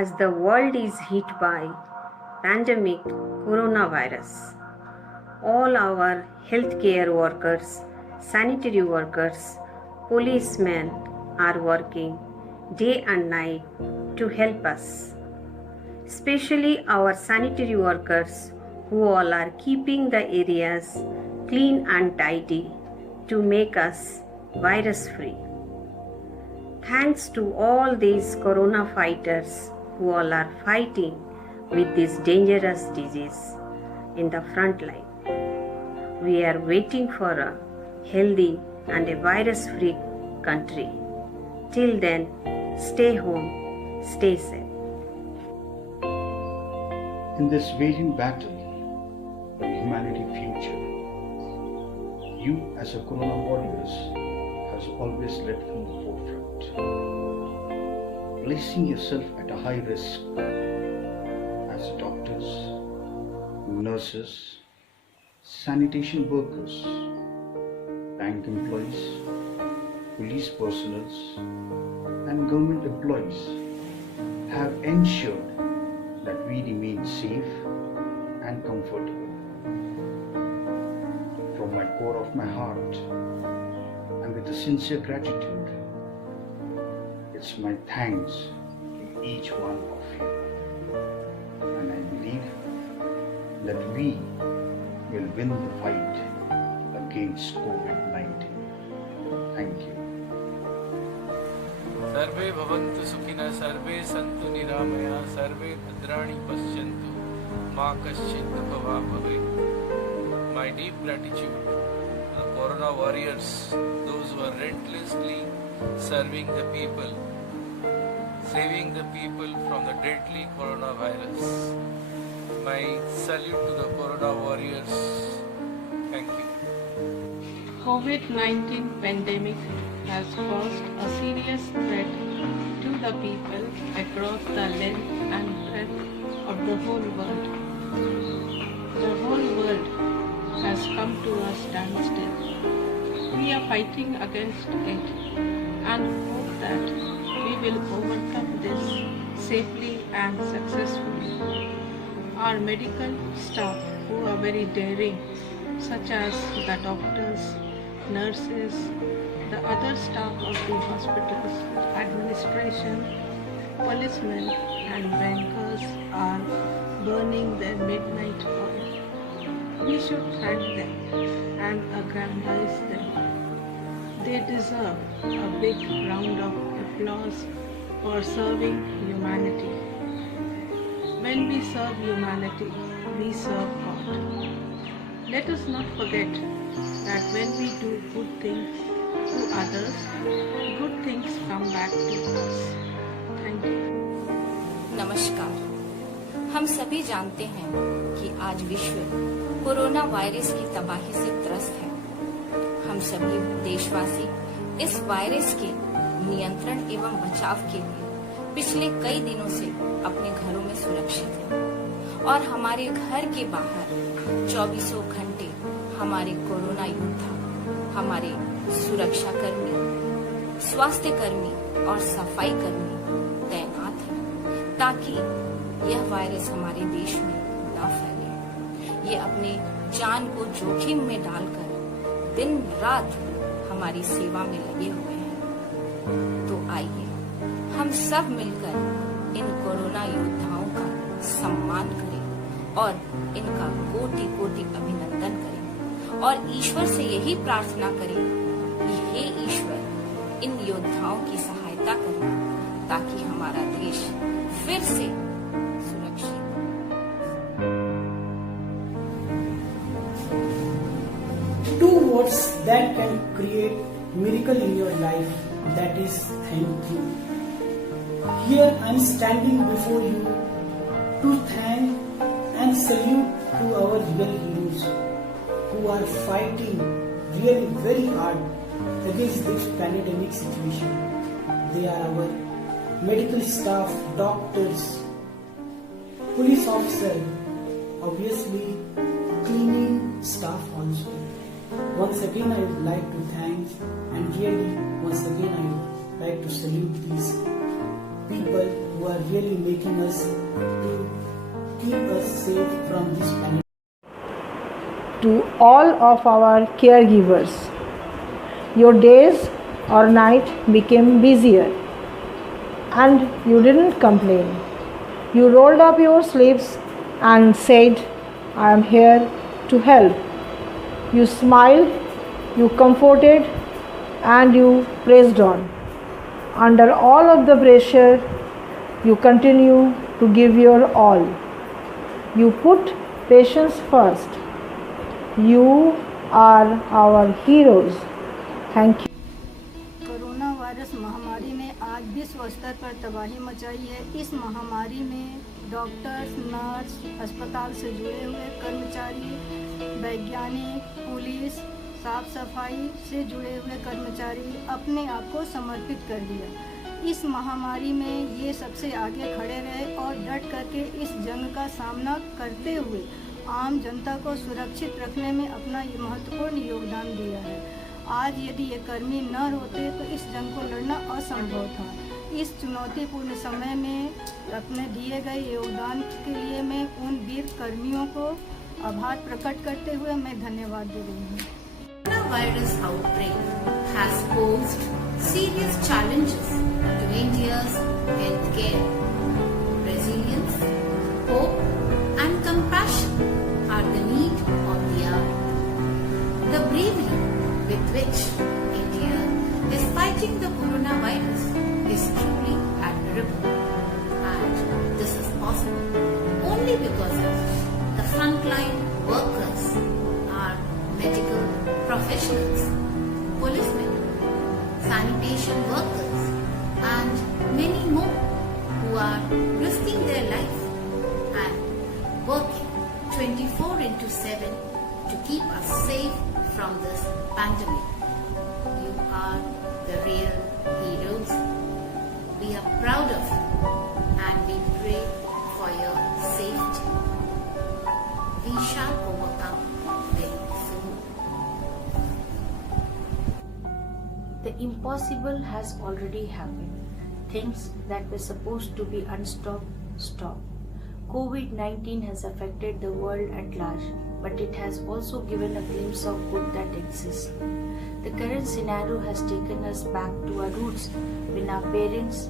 as the world is hit by pandemic coronavirus. All our healthcare workers, sanitary workers, policemen are working day and night to help us. Especially our sanitary workers who all are keeping the areas clean and tidy to make us virus free. Thanks to all these corona fighters who all are fighting with this dangerous disease in the front line. We are waiting for a healthy and a virus free country. Till then, stay home, stay safe. In this waging battle for humanity future, you as a Corona warriors has always led from the forefront, placing yourself at a high risk as doctors, nurses, sanitation workers, bank employees, police personnel, and government employees have ensured that we remain safe and comfortable. From my core of my heart and with a sincere gratitude, it's my thanks to each one of you. And I believe that we will win the fight against COVID-19. Thank you. सर्वे भवन्तु सुखिनः सर्वे सन्तु निरामयाः सर्वे भद्राणि पश्यन्तु मा कश्चित् दुःखभाग् भवेत्. My deep gratitude to the Corona warriors, those who are relentlessly serving the people, saving the people from the deadly coronavirus. My salute to the Corona warriors. Thank you. COVID-19 pandemic has posed a serious threat to the people across the length and breadth of the whole world. The whole world has come to a standstill. We are fighting against it and hope that we will overcome this safely and successfully. Our medical staff, who are very daring, such as the doctors, nurses, the other staff of the hospitals, administration, policemen and bankers are burning their midnight oil. We should thank them and aggrandize them. They deserve a big round of applause for serving humanity. When we serve humanity, we serve God. Let us not forget that when we do good things to others, good things come back to us. Thank you. नमस्कार। हम सभी जानते हैं कि आज विश्व corona virus की तबाही से त्रस्त है। हम सभी देशवासी इस वायरस के नियंत्रण एवं बचाव के लिए पिछले कई दिनों से अपने घरों में सुरक्षित हैं और हमारे घर के बाहर 24 घंटे हमारे कोरोना योद्धा, हमारे सुरक्षा कर्मी, स्वास्थ्य कर्मी और सफाई कर्मी तैनात हैं ताकि यह वायरस हमारे देश में न फैले। ये अपने जान को जोखिम में डालकर दिन रात हमारी सेवा में लगे हुए हैं। तो आइए हम सब मिलकर इन कोरोना योद्धाओं का सम्मान करें और इनका कोटि कोटि अभिनंदन करें और ईश्वर से यही प्रार्थना करें कि हे ईश्वर इन योद्धाओं की सहायता करें ताकि हमारा देश फिर से सुरक्षित। Two words that can create miracle in your life, that is thank you. Here I am standing before you to thank and salute to our real heroes who are fighting really very hard against this pandemic situation. They are our medical staff, doctors, police officer, obviously cleaning staff also. Once again I would like to thank and really once again I would like to salute these people who are really making us to keep us safe from this pandemic. To all of our caregivers, your days or night became busier and you didn't complain. You rolled up your sleeves and said, I am here to help. You smiled, you comforted, and you pressed on. Under all of the pressure, you continue to give your all. You put patients first. You are our heroes. Thank you. Corona virus महामारी ने आज विश्व स्तर पर तबाही मचाई है। इस महामारी में डॉक्टर्स, नर्स, अस्पताल से जुड़े हुए कर्मचारी, वैज्ञानिक, पुलिस, साफ सफाई से जुड़े हुए कर्मचारी अपने आप को समर्पित कर दिया। इस महामारी में ये सबसे आगे खड़े रहे और डट करके इस जंग का सामना करते हुए आम जनता को सुरक्षित रखने में अपना ये महत्वपूर्ण योगदान दिया है। आज यदि ये कर्मी न होते तो इस जंग को लड़ना असंभव था। इस चुनौतीपूर्ण समय में अपने दिए गए योगदान के लिए मैं उन वीर कर्मियों को आभार प्रकट करते हुए मैं धन्यवाद दे रही हूँ। Coronavirus outbreak has posed serious challenges to India's healthcare. Resilience, hope, and compassion are the need of the hour. The bravery with which India is fighting the coronavirus is truly admirable, and this is possible only because of the frontline workers, our medical professionals, policemen, sanitation workers, and many more who are risking their life and working 24/7 to keep us safe from this pandemic. You are the real heroes. We are proud of you and we pray for your safety. We shall overcome very soon. The impossible has already happened. Things that were supposed to be unstopped, stopped. COVID-19 has affected the world at large, but it has also given a glimpse of good that exists. The current scenario has taken us back to our roots when our parents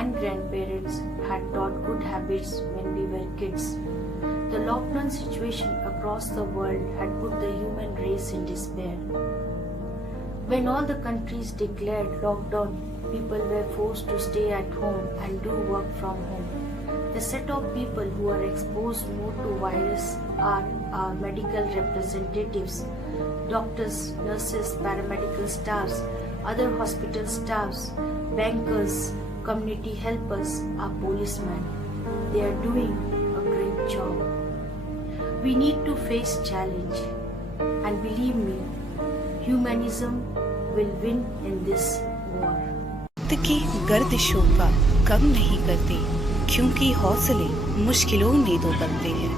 and grandparents had taught good habits when we were kids. The lockdown situation across the world had put the human race in despair. When all the countries declared lockdown, people were forced to stay at home and do work from home. The set of people who are exposed more to virus are our medical representatives, doctors, nurses, paramedical staffs, other hospital staffs, bankers, community helpers, our policemen. They are doing a great job. We need to face challenge, and believe me, humanism will win in this war. की गर्दिशों का कम नहीं करते, क्योंकि हौसले मुश्किलों में तो बनते हैं।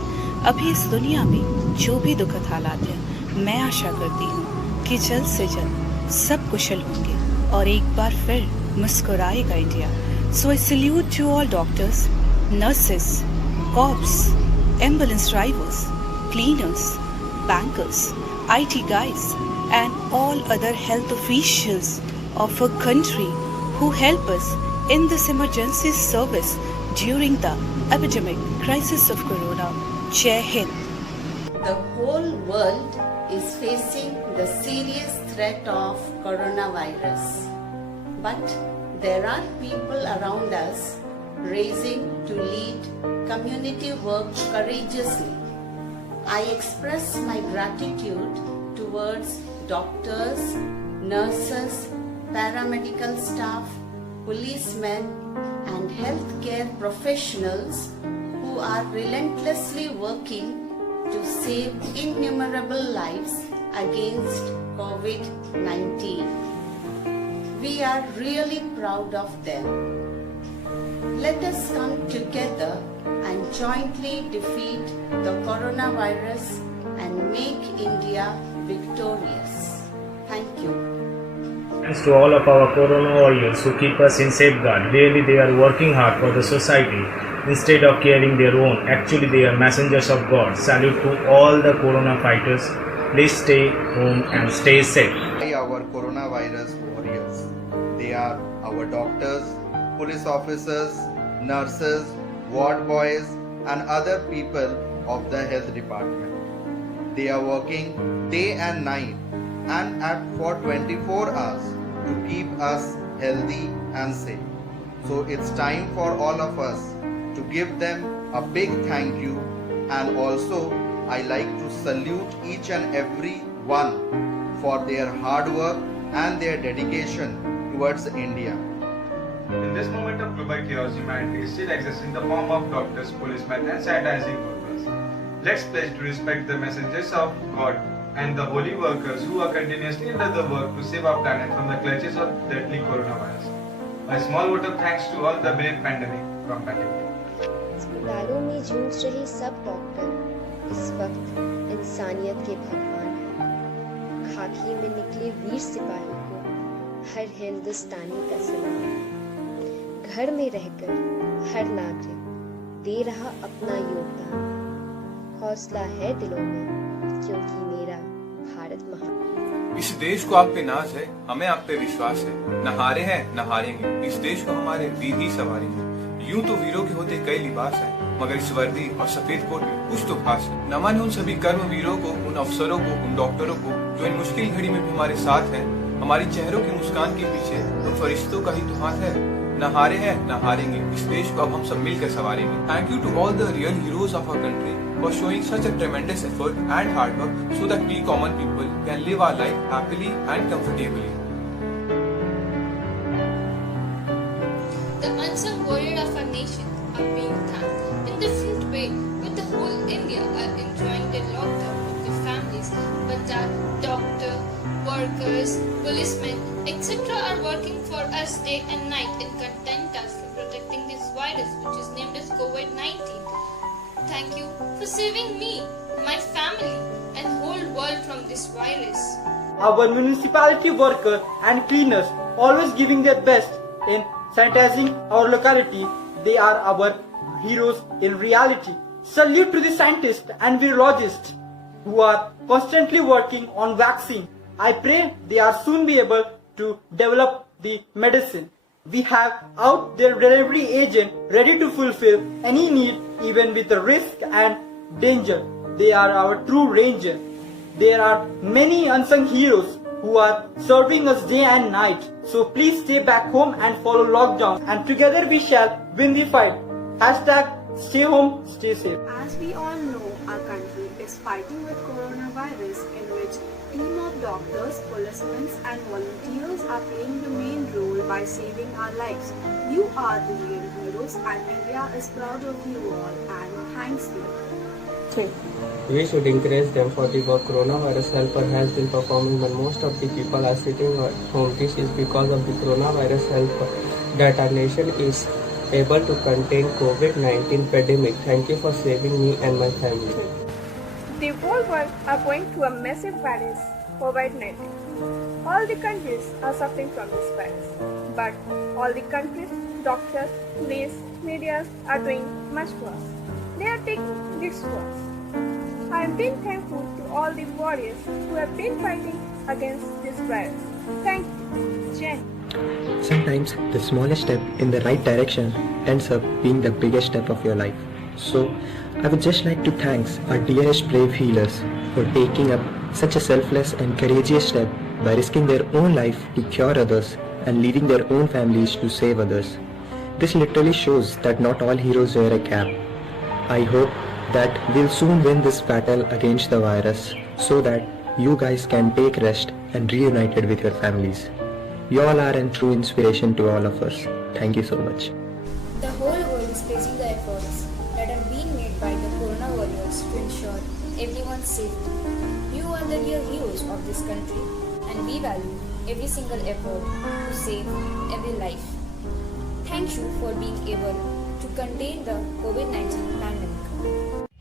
अभी इस दुनिया में जो भी दुखद हालात हैं, मैं आशा करती हूँ कि जल्द से जल्द सब कुशल होंगे और एक बार फिर मुस्कुराएगा India. So I salute to all doctors, nurses, cops, ambulance drivers, cleaners, bankers, IT guys and all other health officials of a country who help us in this emergency service during the epidemic crisis of corona. Jai Hind. The whole world is facing the serious threat of coronavirus. But there are people around us raising to lead community work courageously. I express my gratitude towards doctors, nurses, paramedical staff, policemen, and healthcare professionals who are relentlessly working to save innumerable lives against COVID-19. We are really proud of them. Let us come together and jointly defeat the coronavirus and make India victorious. Thank you. Thanks to all of our Corona warriors who keep us in safeguard. Really, they are working hard for the society instead of caring their own. Actually, they are messengers of God. Salute to all the Corona fighters. Please stay home and stay safe. Our coronavirus warriors. They are our doctors, police officers, nurses, ward boys, and other people of the health department. They are working day and night and for 24 hours to keep us healthy and safe. So it's time for all of us to give them a big thank you, and also I like to salute each and every one for their hard work and their dedication towards India. In this moment of global chaos, humanity still exists in the form of doctors, policemen and sanitizing workers. Let's pledge to respect the messengers of God and the holy workers who are continuously under the work to save our planet from the clutches of deadly coronavirus. A small vote of thanks to all the brave pandemic combating. अस्पतालों में जूझ रहे सब doctor इस वक्त इंसानियत के भगवान हैं। खाकी में निकले वीर सिपाही को हर हिंदुस्तानी का सलाम। घर में रहकर हर नागरिक दे रहा अपना योगदान। हौसला है दिलों में क्योंकि मेरा भारत महान। इस देश को आप पे नाज है, हमें आप पे विश्वास है। न हारे हैं न हारेंगे, इस देश को हमारे वीर ही संवारेंगे। यूं तो वीरों के होते कई लिबास हैं, मगर इस वर्दी और सफेद कोट में कुछ तो खास है। नमन है उन सभी कर्मवीरों को, उन अफसरों को, उन डॉक्टरों को जो इन मुश्किल घड़ी में भी हमारे साथ हैं। हमारी चेहरों की मुस्कान के पीछे उन फरिश्तों का ही तो हाथ है। न हारे हैं न हारेंगे, इस देश को अब हम सब मिलकर संवारेंगे। Thank you to all the real heroes of our country for showing such a tremendous effort and hard work so that we common people can live our life happily and comfortably. The unsung warriors of our nation are being thanked in different way, with the whole India are enjoying their lockdown with their families, but our doctor, workers, policemen, etc. are working for us day and night in content us from protecting this virus which is named as COVID-19. Thank you for saving me, my family, and whole world from this virus. Our municipality workers and cleaners always giving their best in sanitizing our locality. They are our heroes in reality. Salute to the scientists and virologists who are constantly working on vaccine. I pray they are soon be able to develop the medicine. We have out their delivery agent ready to fulfill any need, even with the risk and danger. They are our true ranger. There are many unsung heroes who are serving us day and night. So please stay back home and follow lockdown, and together we shall win the fight. Hashtag stay home, stay safe. As we all know, our country is fighting with coronavirus, in which team of doctors, policemen and volunteers are playing the main role by saving our lives. You are the real heroes and India is proud of you all, and thanks you. We should encourage them for the work coronavirus helper has been performing when most of the people are sitting at home. This is because of the coronavirus helper that our nation is able to contain COVID-19 pandemic. Thank you for saving me and my family. The whole world are going through a massive virus, COVID-19. All the countries are suffering from this virus, but all the countries, doctors, police, media are doing much worse. They are taking this worse. I am being thankful to all the warriors who have been fighting against this virus. Thank you. Jen. Sometimes the smallest step in the right direction ends up being the biggest step of your life. So, I would just like to thank our dearest brave healers for taking up such a selfless and courageous step by risking their own life to cure others and leaving their own families to save others. This literally shows that not all heroes wear a cap. I hope that we'll soon win this battle against the virus so that you guys can take rest and reunited with your families. You all are a true inspiration to all of us. Thank you so much. The whole world is praising the efforts that are being made by the Corona warriors to ensure everyone's safety. You are the real heroes of this country, and we value every single effort to save every life. Thank you for being able to contain the COVID-19 pandemic.